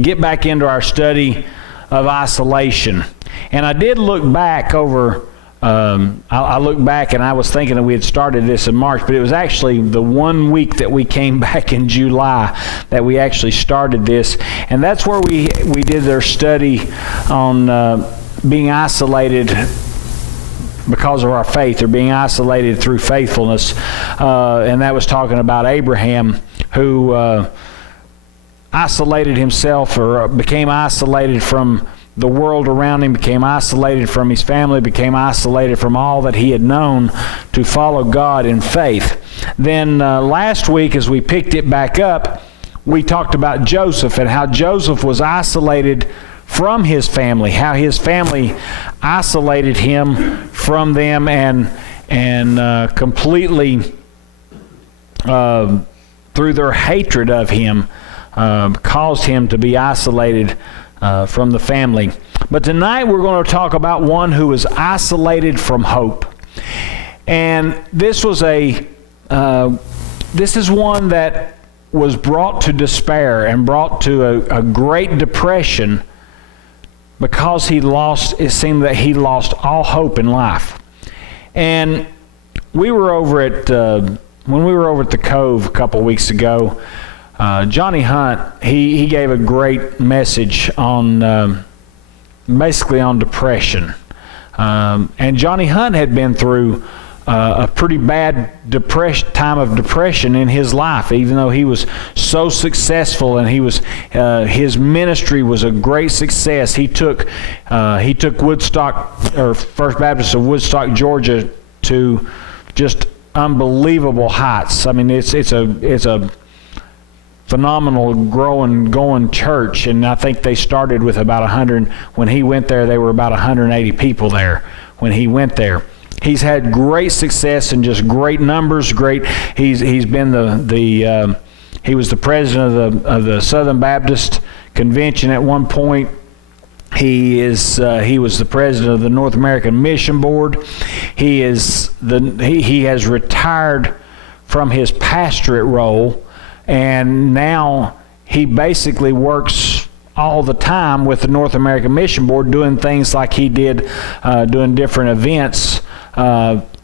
Get back into our study of isolation. And I did look back over, I looked back and I was thinking that we had started this in March, but it was actually the 1 week that we came back in July that we actually started this. And that's where we did our study on being isolated because of our faith, or being isolated through faithfulness. And that was talking about Abraham, who isolated himself, or became isolated from the world around him, became isolated from his family, became isolated from all that he had known to follow God in faith. Then last week, as we picked it back up, we talked about Joseph and how Joseph was isolated from his family, how his family isolated him from them and completely through their hatred of him caused him to be isolated from the family. But tonight we're going to talk about one who was isolated from hope. And this was this is one that was brought to despair and brought to a great depression because it seemed that he lost all hope in life. And we were over at, when we were over at the Cove a couple weeks ago, Johnny Hunt, he gave a great message on, basically on depression. And Johnny Hunt had been through a pretty bad time of depression in his life, even though he was so successful and his ministry was a great success. He took Woodstock, or First Baptist of Woodstock, Georgia, to just unbelievable heights. I mean, it's a phenomenal going church, and I think they started with about 100. When he went there, they were about 180 people there when he went there. He's had great success and just great numbers. He's been he was the president of the Southern Baptist Convention at one point. He was the president of the North American Mission Board. He has retired from his pastorate role, and now he basically works all the time with the North American Mission Board, doing things like he did, doing different events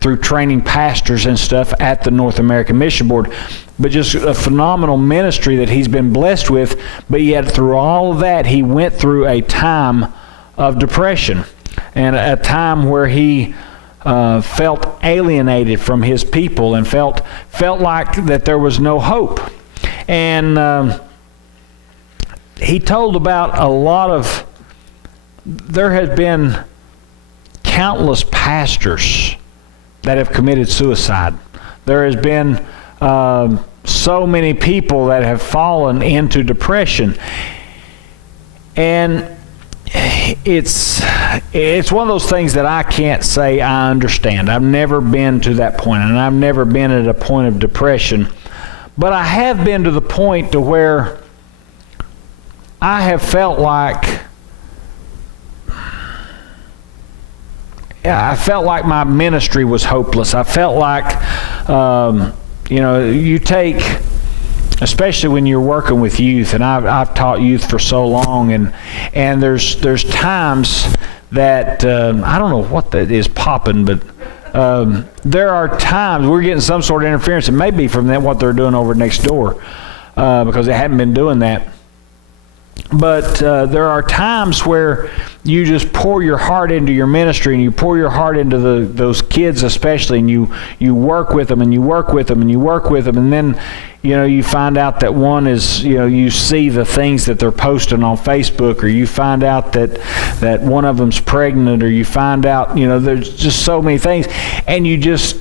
through training pastors and stuff at the North American Mission Board. But just a phenomenal ministry that he's been blessed with. But yet through all of that, he went through a time of depression, and a time where he felt alienated from his people and felt like that there was no hope. And he told about there has been countless pastors that have committed suicide. There has been so many people that have fallen into depression. And it's one of those things that I can't say I understand. I've never been to that point, and I've never been at a point of depression. But I have been to the point to where I have felt like my ministry was hopeless. I felt like, you take, especially when you're working with youth, and I've taught youth for so long, and there's times that I don't know what that is popping, but there are times we're getting some sort of interference. It may be from what they're doing over next door, because they hadn't been doing that. But there are times where you just pour your heart into your ministry, and you pour your heart into those kids especially, and you work with them, and you work with them, and you work with them, and then you find out that one is, you see the things that they're posting on Facebook, or you find out that one of them's pregnant, or you find out, there's just so many things, and you just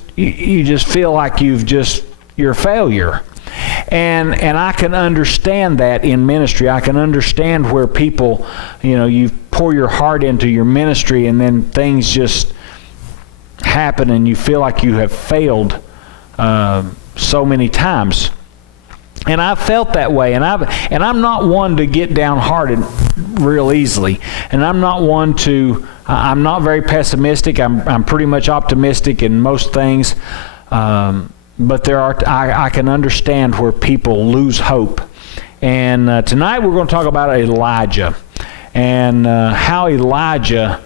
feel like you're a failure. And I can understand that in ministry. I can understand where people, you pour your heart into your ministry, and then things just happen, and you feel like you have failed so many times. And I've felt that way, and I'm not one to get downhearted real easily, and I'm not very pessimistic. I'm pretty much optimistic in most things. But I can understand where people lose hope, And tonight we're going to talk about Elijah and how Elijah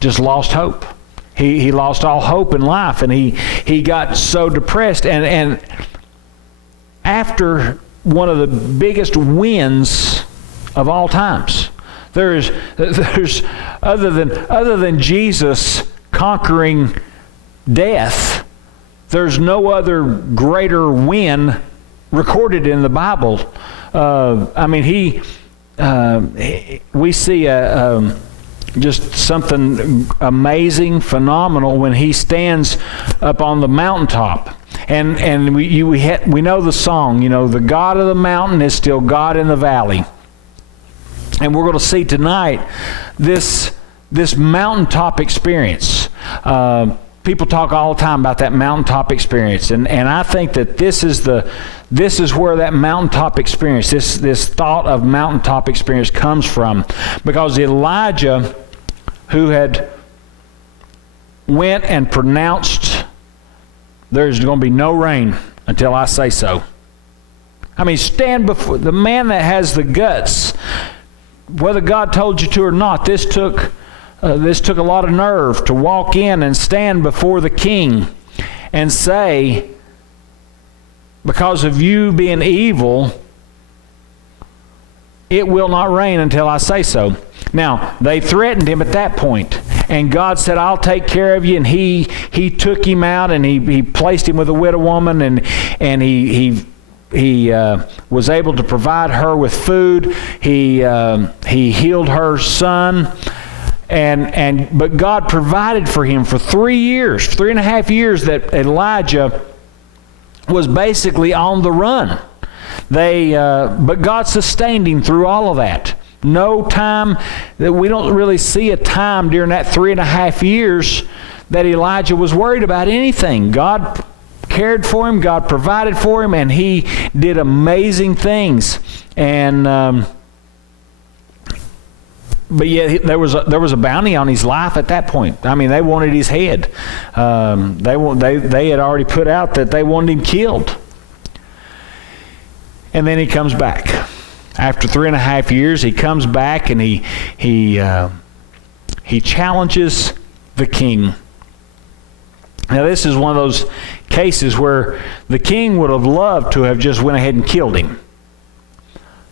just lost hope. He lost all hope in life, and he got so depressed. And after one of the biggest wins of all times, there's other than Jesus conquering death, there's no other greater win recorded in the Bible. We see just something amazing, phenomenal when he stands up on the mountaintop. And we know the song, the God of the mountain is still God in the valley. And we're going to see tonight this mountaintop experience. People talk all the time about that mountaintop experience, and I think that this is where that mountaintop experience, this thought of mountaintop experience comes from, because Elijah, who had went and pronounced there's going to be no rain until I say so. I mean, stand before the man that has the guts, whether God told you to or not. This took a lot of nerve to walk in and stand before the king and say, because of you being evil, it will not rain until I say so. Now, they threatened him at that point, and God said, I'll take care of you. And he took him out, and he placed him with a widow woman, and he was able to provide her with food. He healed her son. But God provided for him for 3.5 years that Elijah was basically on the run. But God sustained him through all of that. No time, that we don't really see a time during that 3.5 years that Elijah was worried about anything. God cared for him, God provided for him, and he did amazing things. But yet there was a bounty on his life at that point. I mean, they wanted his head. They had already put out that they wanted him killed. And then he comes back. After 3.5 years, he comes back and he challenges the king. Now, this is one of those cases where the king would have loved to have just went ahead and killed him.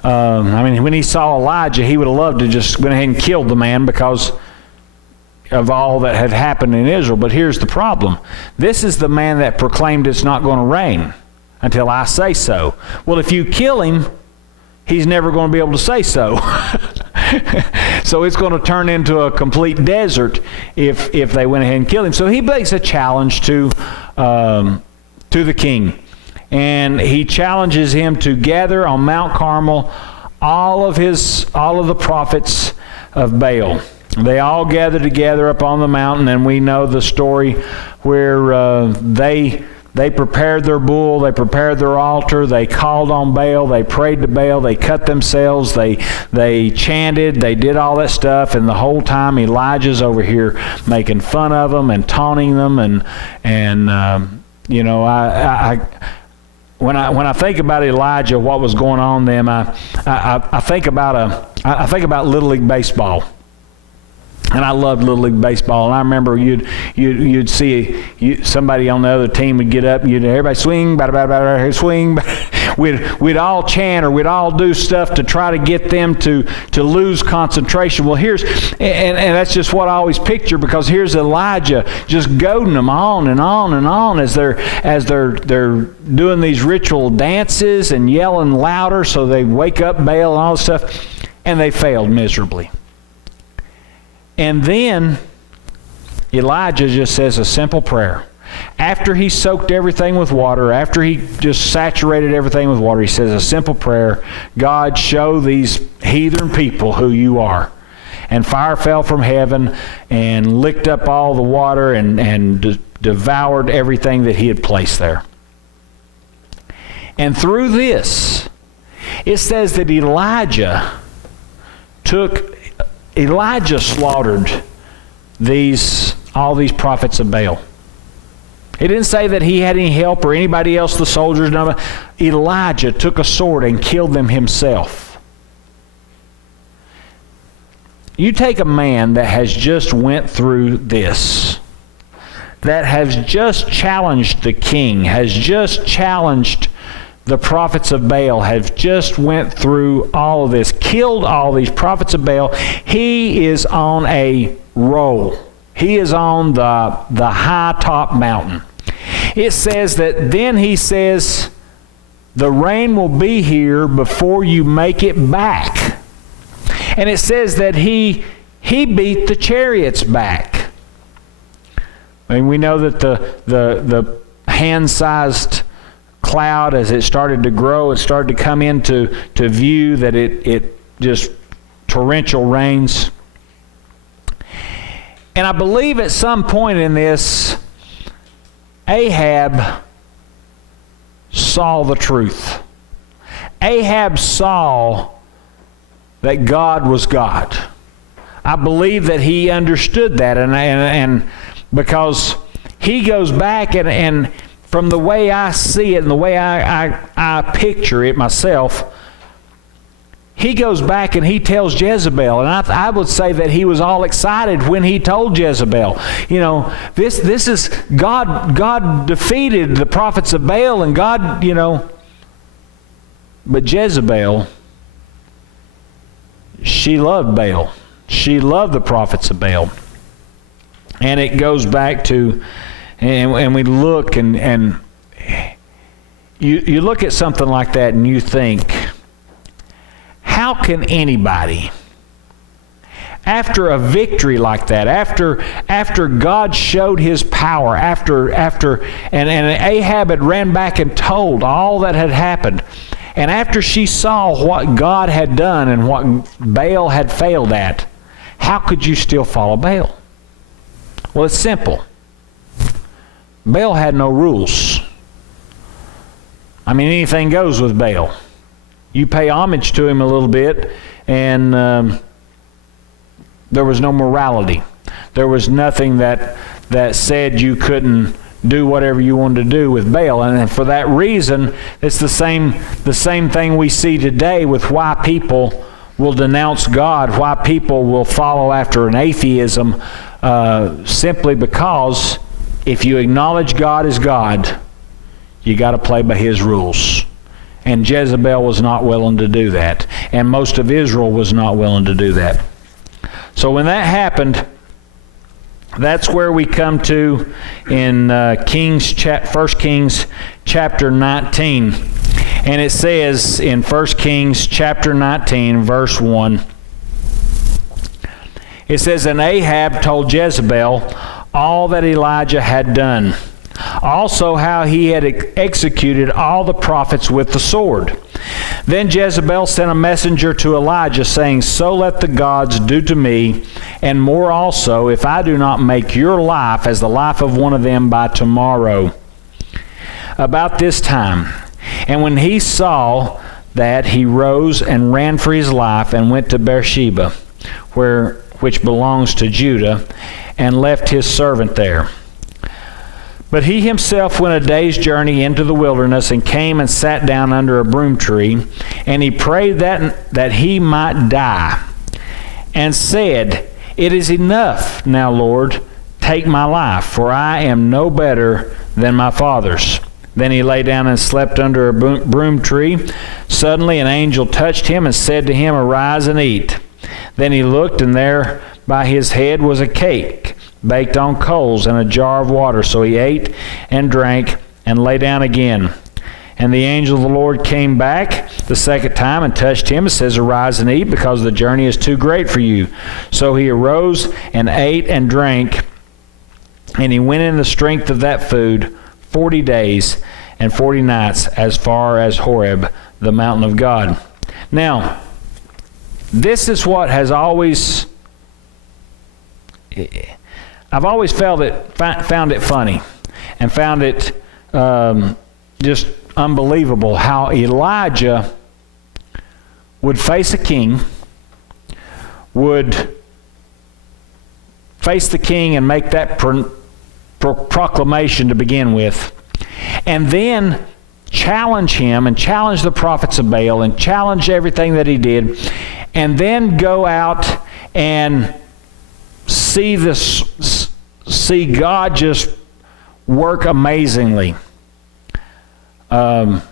When he saw Elijah, he would have loved to just went ahead and killed the man because of all that had happened in Israel. But here's the problem. This is the man that proclaimed it's not going to rain until I say so. Well, if you kill him, he's never going to be able to say so. So it's going to turn into a complete desert if they went ahead and killed him. So he makes a challenge to the king. And he challenges him to gather on Mount Carmel all of the prophets of Baal. They all gathered together up on the mountain, and we know the story where they prepared their bull, they prepared their altar, they called on Baal, they prayed to Baal, they cut themselves, they chanted, they did all that stuff, and the whole time Elijah's over here making fun of them and taunting them, When I think about Elijah, what was going on then, I think about Little League baseball, and I loved Little League baseball. And I remember you'd see somebody on the other team would get up, and everybody swing, swing. We'd all chant or we'd all do stuff to try to get them to lose concentration. Well, and that's just what I always picture, because here's Elijah just goading them on and on and on as they're doing these ritual dances and yelling louder so they wake up Baal and all this stuff, and they failed miserably. And then Elijah just says a simple prayer. After he soaked everything with water, after he just saturated everything with water, he says a simple prayer: God, show these heathen people who you are. And fire fell from heaven and licked up all the water and devoured everything that he had placed there. And through this, it says that Elijah slaughtered all these prophets of Baal. It didn't say that he had any help or anybody else, the soldiers. No. Elijah took a sword and killed them himself. You take a man that has just went through this, that has just challenged the king, has just challenged the prophets of Baal, have just went through all of this, killed all these prophets of Baal. He is on a roll. He is on the high top mountain. It says that then he says, the rain will be here before you make it back. And it says that he beat the chariots back. I mean, we know that the hand-sized cloud, as it started to grow, it started to come into view, that it just torrential rains. And I believe at some point in this, Ahab saw the truth. Ahab saw that God was God. I believe that he understood that, and because he goes back and from the way I see it and the way I picture it myself, he goes back and he tells Jezebel, and I would say that he was all excited when he told Jezebel, you know, this is God defeated the prophets of Baal, and God, you know, but Jezebel, she loved Baal. She loved the prophets of Baal. And it goes back to, and we look and you look at something like that and you think, how can anybody, after a victory like that, after God showed his power, and Ahab had ran back and told all that had happened, and after she saw what God had done and what Baal had failed at, how could you still follow Baal? Well, it's simple. Baal had no rules. I mean, anything goes with Baal. You pay homage to him a little bit, and there was no morality. There was nothing that said you couldn't do whatever you wanted to do with Baal. And for that reason, it's the same thing we see today with why people will denounce God, why people will follow after an atheism, simply because if you acknowledge God as God, you got to play by his rules. And Jezebel was not willing to do that. And most of Israel was not willing to do that. So when that happened, that's where we come to in 1 Kings chapter 19. And it says in 1 Kings chapter 19, verse 1, it says, "And Ahab told Jezebel all that Elijah had done, also how he had executed all the prophets with the sword. Then Jezebel sent a messenger to Elijah, saying, So let the gods do to me, and more also, if I do not make your life as the life of one of them by tomorrow, about this time. And when he saw that, he rose and ran for his life and went to Beersheba, which belongs to Judah, and left his servant there. But he himself went a day's journey into the wilderness and came and sat down under a broom tree, and he prayed that he might die, and said, It is enough now, Lord, take my life, for I am no better than my fathers. Then he lay down and slept under a broom tree. Suddenly an angel touched him and said to him, Arise and eat. Then he looked, and there by his head was a cake baked on coals and a jar of water. So he ate and drank and lay down again. And the angel of the Lord came back the second time and touched him and says, Arise and eat, because the journey is too great for you. So he arose and ate and drank, and he went in the strength of that food 40 days and 40 nights as far as Horeb, the mountain of God. Now, this is what has always... I've always found it funny and found it just unbelievable how Elijah would face a king, would face the king and make that proclamation to begin with, and then challenge him and challenge the prophets of Baal and challenge everything that he did, and then go out and see God just work amazingly. But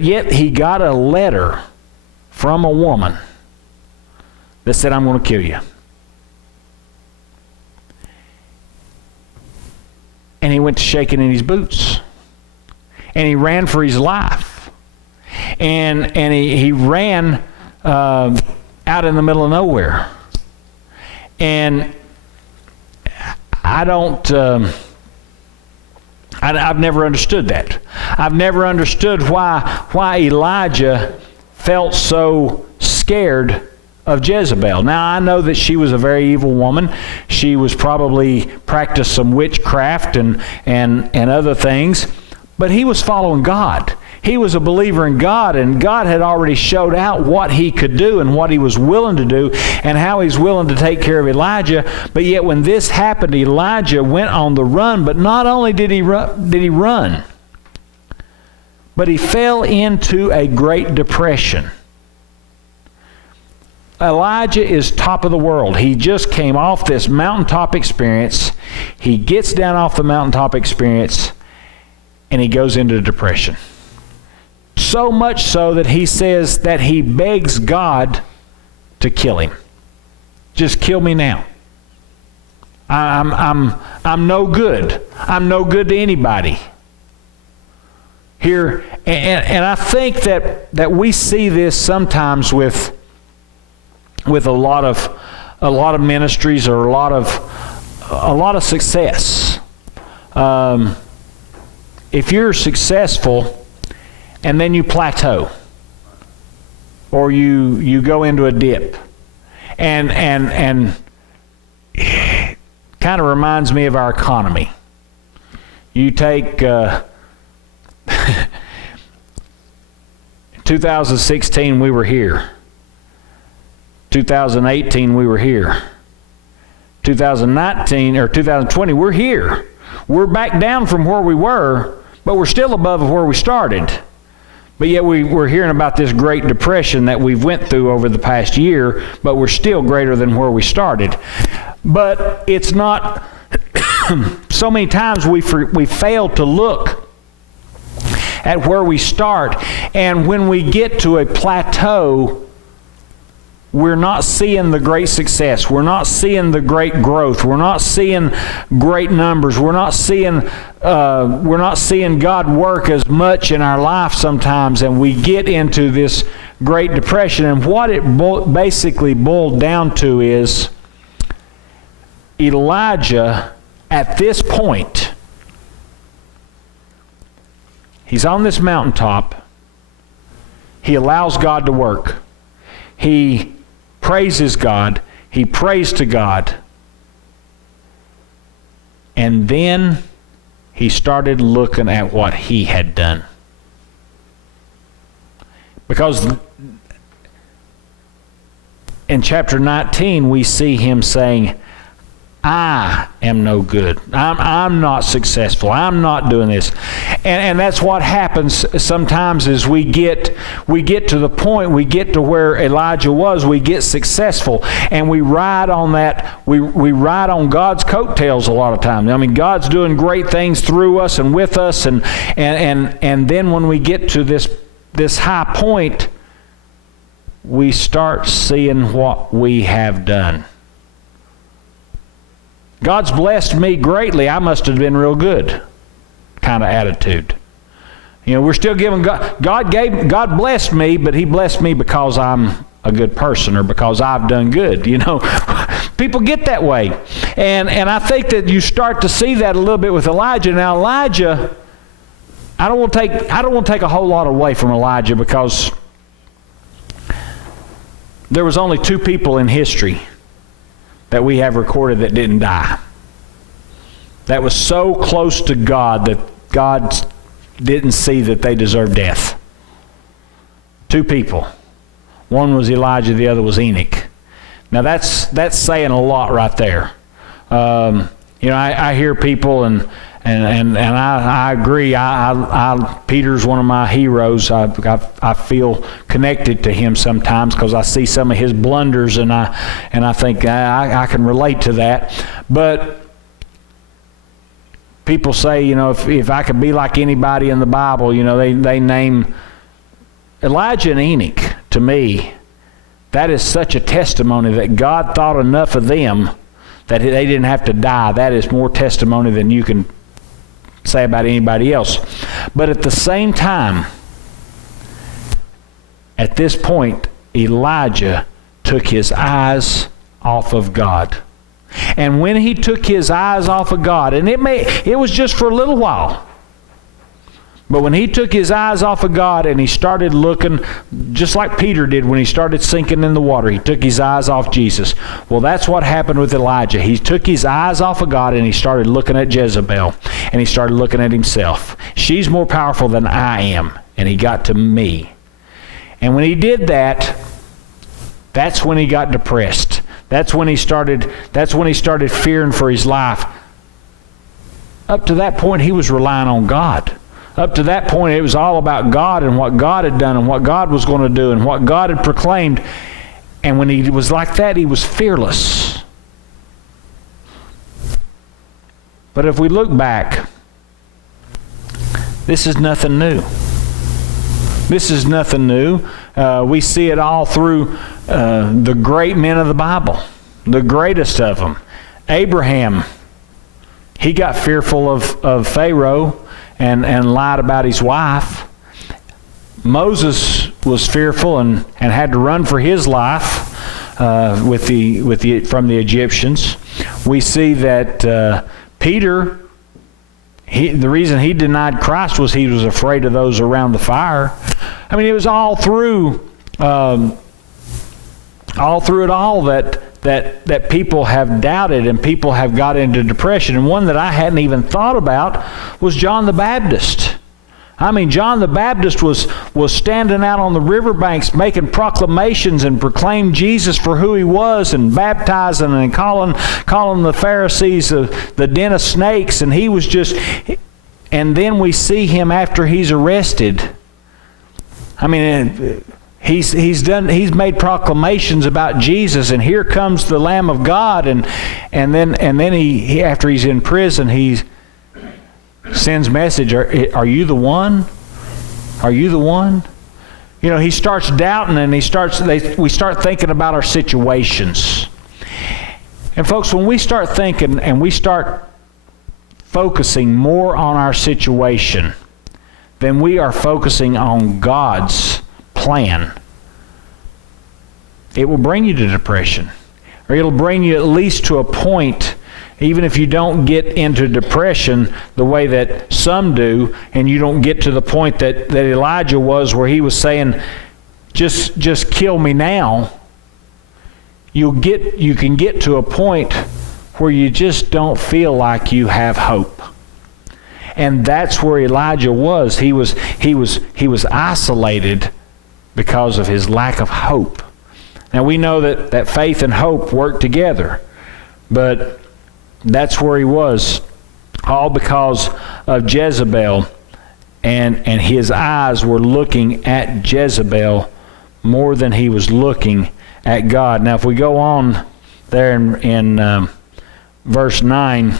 yet he got a letter from a woman that said, I'm going to kill you. And he went to shaking in his boots. And he ran for his life. And he ran out in the middle of nowhere. And I've never understood that. I've never understood why Elijah felt so scared of Jezebel. Now, I know that she was a very evil woman. She was probably practiced some witchcraft and other things, but he was following God. He was a believer in God, and God had already showed out what he could do and what he was willing to do and how he's willing to take care of Elijah. But yet when this happened, Elijah went on the run, but not only did he run, but he fell into a great depression. Elijah is top of the world. He just came off this mountaintop experience. He gets down off the mountaintop experience, and he goes into depression. So much so that he says that he begs God to kill him. Just kill me now. I'm no good. I'm no good to anybody. Here, and I think that we see this sometimes with a lot of ministries or a lot of success. If you're successful and then you plateau, or you go into a dip, and kind of reminds me of our economy. You take 2016, we were here. 2018, we were here. 2019 or 2020, we're here. We're back down from where we were, but we're still above where we started. But yet we're hearing about this Great Depression that we've went through over the past year, but we're still greater than where we started. But it's not, so many times we fail to look at where we start, and when we get to a plateau, we're not seeing the great success. We're not seeing the great growth. We're not seeing great numbers. We're not seeing God work as much in our life sometimes, and we get into this Great Depression. And what it basically boiled down to is Elijah, at this point, he's on this mountaintop. He allows God to work. He praises God. He prays to God. And then he started looking at what he had done. Because in chapter 19, we see him saying, I am no good. I'm not successful. I'm not doing this. And that's what happens sometimes is we get to the point, we get to where Elijah was, we get successful, and we ride on that, we ride on God's coattails a lot of times. I mean, God's doing great things through us and with us, and then when we get to this high point, we start seeing what we have done. God's blessed me greatly. I must have been real good kind of attitude. You know, we're still giving God blessed me, but he blessed me because I'm a good person or because I've done good. You know, people get that way. And I think that you start to see that a little bit with Elijah. Now, Elijah, I don't want to take a whole lot away from Elijah, because there was only 2 people in history that we have recorded that didn't die. That was so close to God that God didn't see that they deserved death. 2 people. One was Elijah, the other was Enoch. Now that's saying a lot right there. You know, I hear people, and I agree. Peter's one of my heroes. I feel connected to him sometimes because I see some of his blunders, and I think I can relate to that. But people say, you know, if I could be like anybody in the Bible, you know, they name Elijah and Enoch. To me, that is such a testimony that God thought enough of them that they didn't have to die. That is more testimony than you can say about anybody else. But at the same time, at this point, Elijah took his eyes off of God. And when he took his eyes off of God, and it was just for a little while, but when he took his eyes off of God and he started looking, just like Peter did when he started sinking in the water, he took his eyes off Jesus. Well, that's what happened with Elijah. He took his eyes off of God and he started looking at Jezebel, and he started looking at himself. She's more powerful than I am. And he got to me. And when he did that, that's when he got depressed. That's when he started fearing for his life. Up to that point, he was relying on God. Up to that point, it was all about God and what God had done and what God was going to do and what God had proclaimed. And when he was like that, he was fearless. But if we look back, this is nothing new. This is nothing new. We see it all through the great men of the Bible, the greatest of them. Abraham, he got fearful of Pharaoh and lied about his wife. Moses was fearful and had to run for his life from the Egyptians. We see that Peter, the reason he denied Christ was he was afraid of those around the fire. I mean, it was all through it all that people have doubted and people have got into depression. And one that I hadn't even thought about was John the Baptist. I mean, John the Baptist was standing out on the riverbanks making proclamations and proclaimed Jesus for who he was and baptizing and calling the Pharisees the den of snakes. And he was just, and then we see him after he's arrested. I mean, He's made proclamations about Jesus, and here comes the Lamb of God, and then he after he's in prison, he sends message. Are you the one? Are you the one? You know, he starts doubting, and we start thinking about our situations. And folks, when we start thinking and we start focusing more on our situation than we are focusing on God's plan, it will bring you to depression, or it'll bring you at least to a point, even if you don't get into depression the way that some do, and you don't get to the point that Elijah was, where he was saying, just kill me now. You can get to a point where you just don't feel like you have hope. And that's where Elijah was. He was isolated because of his lack of hope. Now we know that faith and hope work together, but that's where he was, all because of Jezebel, and his eyes were looking at Jezebel more than he was looking at God. Now if we go on there in verse 9,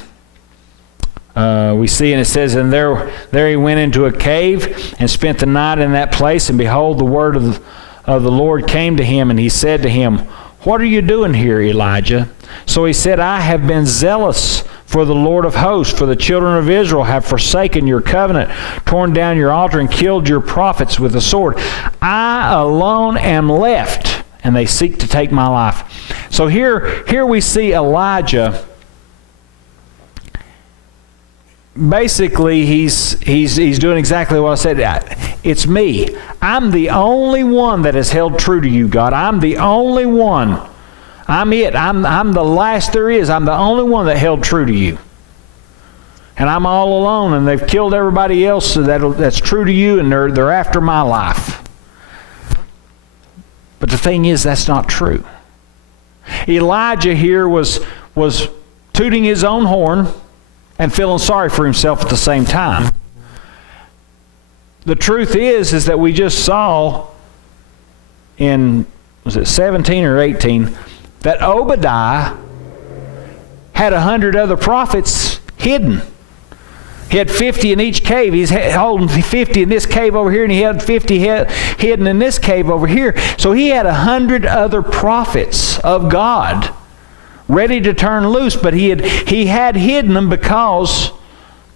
we see, and it says, and there he went into a cave and spent the night in that place, and behold, the word of the Lord came to him, and he said to him, what are you doing here, Elijah? So he said, I have been zealous for the Lord of hosts, for the children of Israel have forsaken your covenant, torn down your altar, and killed your prophets with the sword. I alone am left, and they seek to take my life. So here we see Elijah. Basically, he's doing exactly what I said. It's me. I'm the only one that has held true to you, God. I'm the only one. I'm it. I'm the last there is. I'm the only one that held true to you. And I'm all alone, and they've killed everybody else that's true to you, and they're after my life. But the thing is, that's not true. Elijah here was tooting his own horn and feeling sorry for himself at the same time. The truth is that we just saw in, was it 17 or 18, that Obadiah had 100 other prophets hidden. He had 50 in each cave. He's holding 50 in this cave over here, and he had 50 hidden in this cave over here. So he had 100 other prophets of God ready to turn loose, but he had hidden them because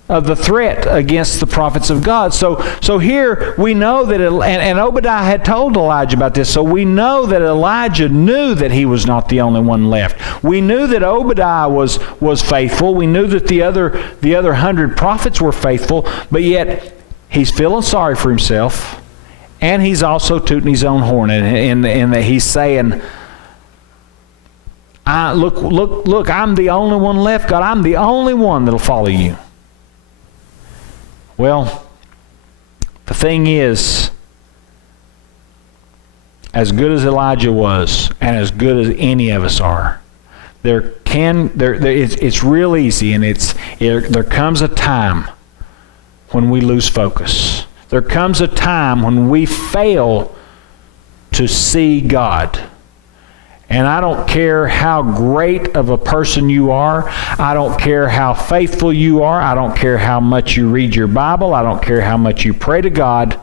of the threat against the prophets of God. So here we know that, and Obadiah had told Elijah about this, so we know that Elijah knew that he was not the only one left. We knew that Obadiah was faithful. We knew that the other 100 prophets were faithful, but yet he's feeling sorry for himself, and he's also tooting his own horn, and that he's saying, look, I'm the only one left, God. I'm the only one that'll follow you. Well, the thing is, as good as Elijah was, and as good as any of us are, it's real easy, and there comes a time when we lose focus. There comes a time when we fail to see God. And I don't care how great of a person you are. I don't care how faithful you are. I don't care how much you read your Bible. I don't care how much you pray to God.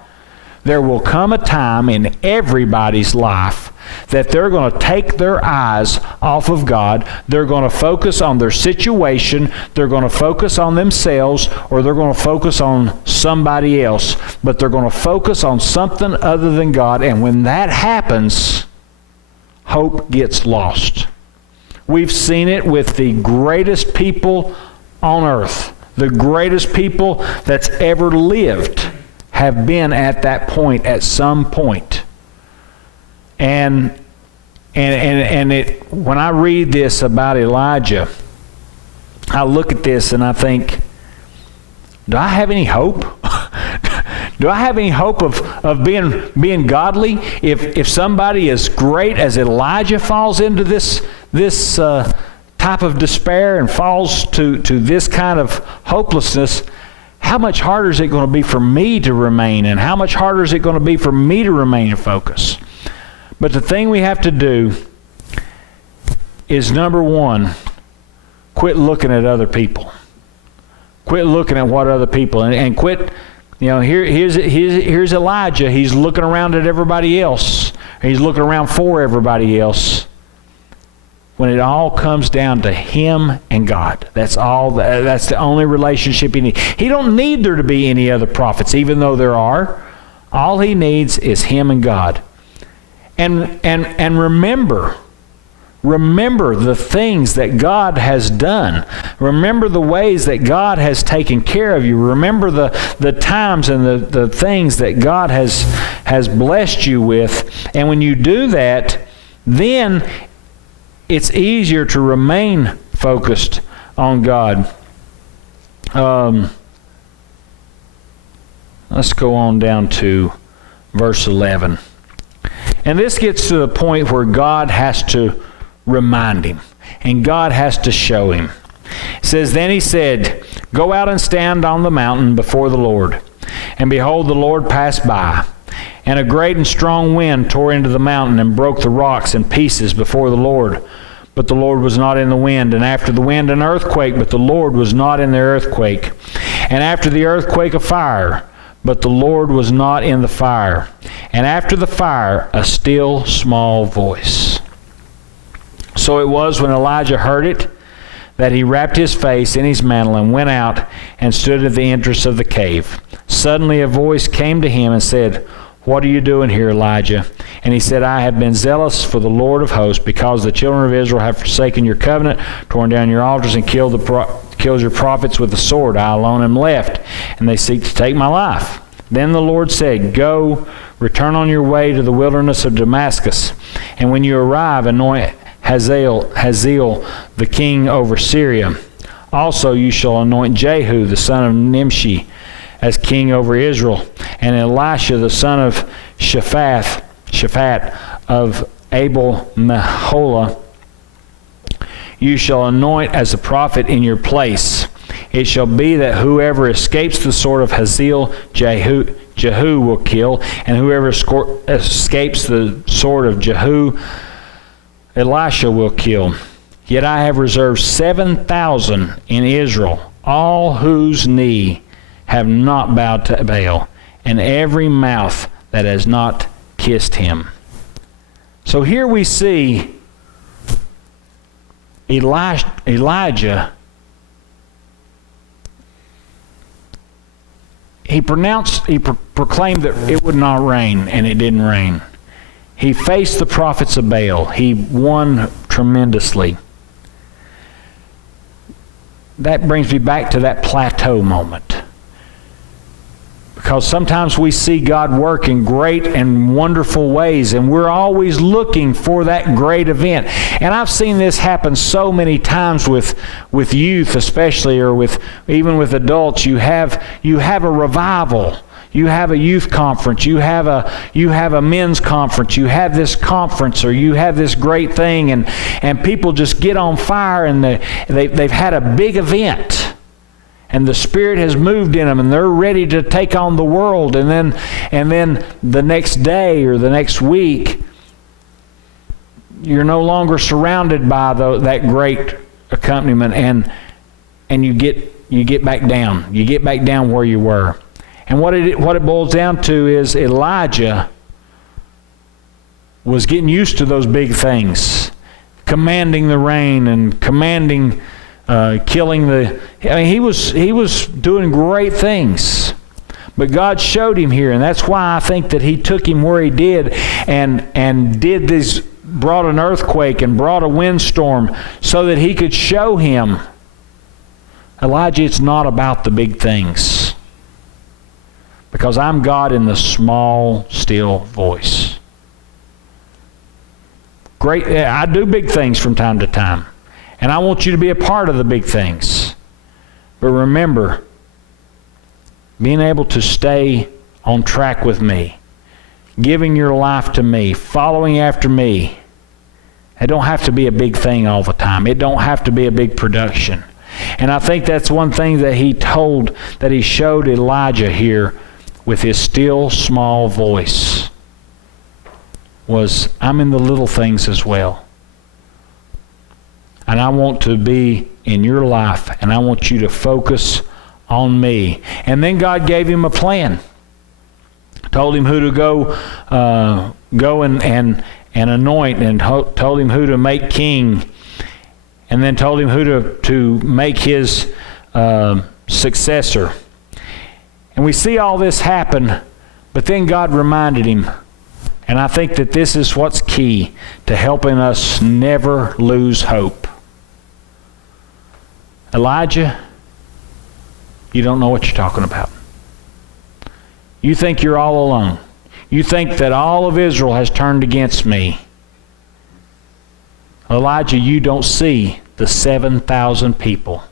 There will come a time in everybody's life that they're going to take their eyes off of God. They're going to focus on their situation. They're going to focus on themselves, or they're going to focus on somebody else. But they're going to focus on something other than God. And when that happens, hope gets lost. We've seen it with the greatest people on earth. The greatest people that's ever lived have been at that point at some point. And when I read this about Elijah, I look at this and I think, do I have any hope? Do I have any hope of being godly? If somebody as great as Elijah falls into this type of despair and falls to this kind of hopelessness, how much harder is it going to be for me to remain? And how much harder is it going to be for me to remain in focus? But the thing we have to do is, number one, quit looking at other people. Quit looking at what other people, and quit. Here's Elijah. He's looking around at everybody else. He's looking around for everybody else. When it all comes down to him and God, that's all. That's the only relationship he needs. He don't need there to be any other prophets, even though there are. All he needs is him and God. And remember the things that God has done. Remember the ways that God has taken care of you. Remember the times and the things that God has blessed you with. And when you do that, then it's easier to remain focused on God. Let's go on down to verse 11. And this gets to the point where God has to remind him, and God has to show him. It says, Then he said, Go out and stand on the mountain before the Lord. And behold, the Lord passed by, and a great and strong wind tore into the mountain and broke the rocks in pieces before the Lord. But the Lord was not in the wind. And after the wind, an earthquake, but the Lord was not in the earthquake. And after the earthquake, a fire, but the Lord was not in the fire. And after the fire, a still small voice. So it was when Elijah heard it, that he wrapped his face in his mantle and went out and stood at the entrance of the cave. Suddenly a voice came to him and said, What are you doing here, Elijah? And he said, I have been zealous for the Lord of hosts, because the children of Israel have forsaken your covenant, torn down your altars, and killed your prophets with the sword. I alone am left, and they seek to take my life. Then the Lord said, Go, return on your way to the wilderness of Damascus, and when you arrive, anoint Hazael the king over Syria. Also you shall anoint Jehu the son of Nimshi as king over Israel, and Elisha the son of Shaphat of Abel Meholah you shall anoint as a prophet in your place. It shall be that whoever escapes the sword of Hazael, Jehu will kill, and whoever escapes the sword of Jehu, Elisha will kill. Yet I have reserved 7,000 in Israel, all whose knee have not bowed to Baal, and every mouth that has not kissed him. So here we see Elijah. He proclaimed that it would not rain, and it didn't rain. He faced the prophets of Baal. He won tremendously. That brings me back to that plateau moment. Because sometimes we see God work in great and wonderful ways, and we're always looking for that great event. And I've seen this happen so many times with youth especially, or even with adults. You have a revival. You have a youth conference. You have a men's conference. You have this conference, or you have this great thing, and people just get on fire, and they've had a big event. And the Spirit has moved in them, and they're ready to take on the world. And then the next day or the next week, you're no longer surrounded by that great accompaniment, and you get back down. You get back down where you were. And what it boils down to is Elijah was getting used to those big things, commanding the rain and commanding. He was doing great things. But God showed him here, and that's why I think that he took him where he did and did this, brought an earthquake and brought a windstorm so that he could show him, Elijah, it's not about the big things. Because I'm God in the small, still voice. Great, I do big things from time to time. And I want you to be a part of the big things. But remember, being able to stay on track with me, giving your life to me, following after me, it don't have to be a big thing all the time. It don't have to be a big production. And I think that's one thing that he showed Elijah here with his still small voice was, I'm in the little things as well. And I want to be in your life, and I want you to focus on me. And then God gave him a plan. Told him who to go and anoint, and told him who to make king, and then told him who to make his successor. And we see all this happen, but then God reminded him. And I think that this is what's key to helping us never lose hope. Elijah, you don't know what you're talking about. You think you're all alone. You think that all of Israel has turned against me. Elijah, you don't see the 7,000 people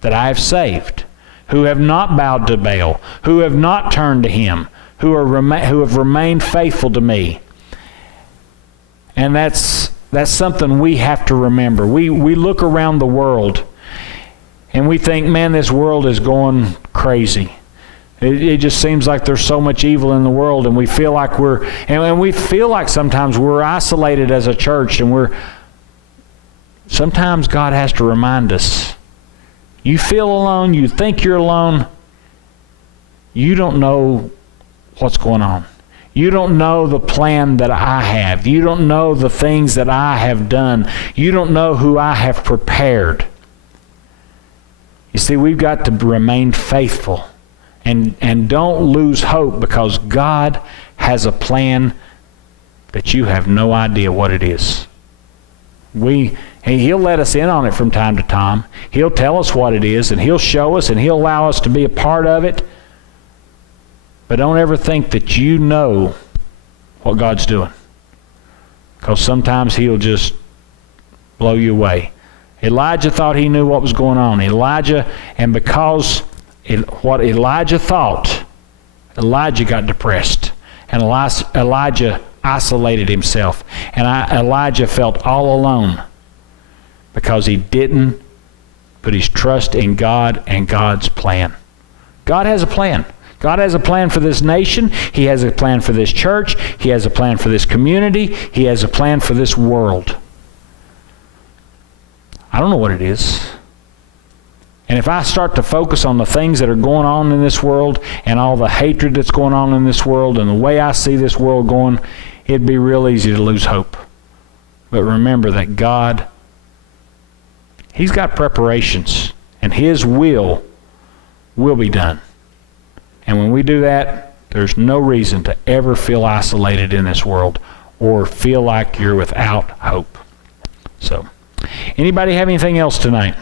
that I have saved, who have not bowed to Baal, who have not turned to him, who have remained faithful to me. And that's something we have to remember. We look around the world and we think, man, this world is going crazy. It just seems like there's so much evil in the world, and we feel like sometimes we're isolated as a church, and sometimes God has to remind us. You feel alone, you think you're alone, you don't know what's going on. You don't know the plan that I have. You don't know the things that I have done. You don't know who I have prepared. You see, we've got to remain faithful and don't lose hope, because God has a plan that you have no idea what it is. He'll let us in on it from time to time. He'll tell us what it is, and He'll show us, and He'll allow us to be a part of it. But don't ever think that you know what God's doing, because sometimes He'll just blow you away. Elijah thought he knew what was going on. And because what Elijah thought, Elijah got depressed. And Elijah isolated himself. And Elijah felt all alone. because he didn't put his trust in God and God's plan. God has a plan. God has a plan for this nation. He has a plan for this church. He has a plan for this community. He has a plan for this world. I don't know what it is. And if I start to focus on the things that are going on in this world and all the hatred that's going on in this world and the way I see this world going, it'd be real easy to lose hope. But remember that God, he's got preparations, and his will be done. And when we do that, there's no reason to ever feel isolated in this world or feel like you're without hope. So, anybody have anything else tonight?